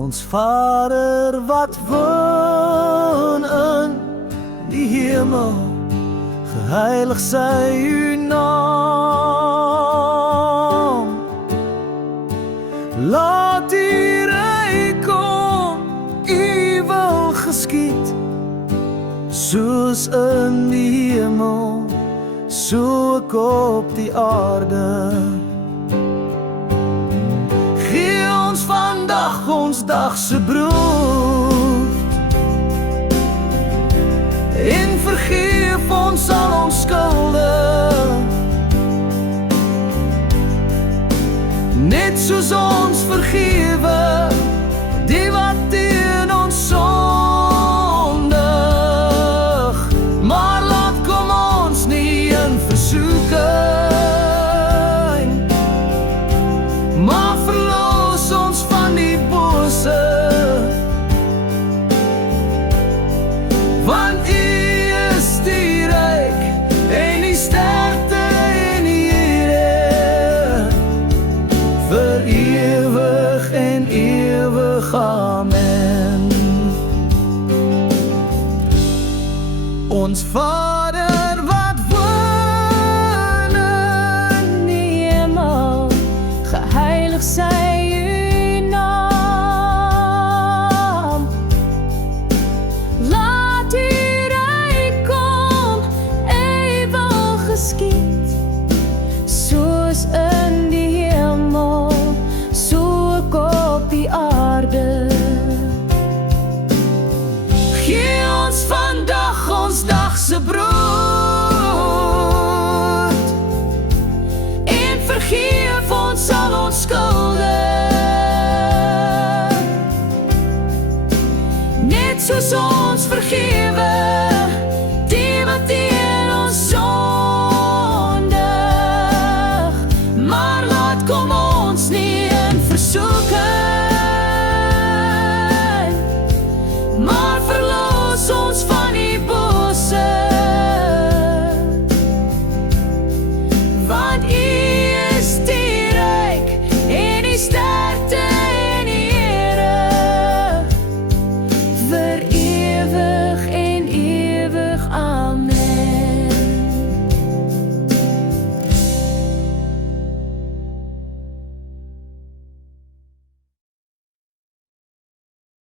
Ons Vader wat woon in die hemel, geheilig sy uw naam. Laat u ryk kom, u wil geskied, soos in die hemel, so ook op die aarde. Gee ons vandag ons dagse brood, en vergeef ons al ons skulde, net soos ons vergewe die wat teen ons sondig. Maar laat kom ons nie in versoeking, maar verlos ons van die bose, want u is die ryk en die sterkte en die ere, vir ewig en ewig. Amen. Ons Vader wat woon in die hemel, geheilig sy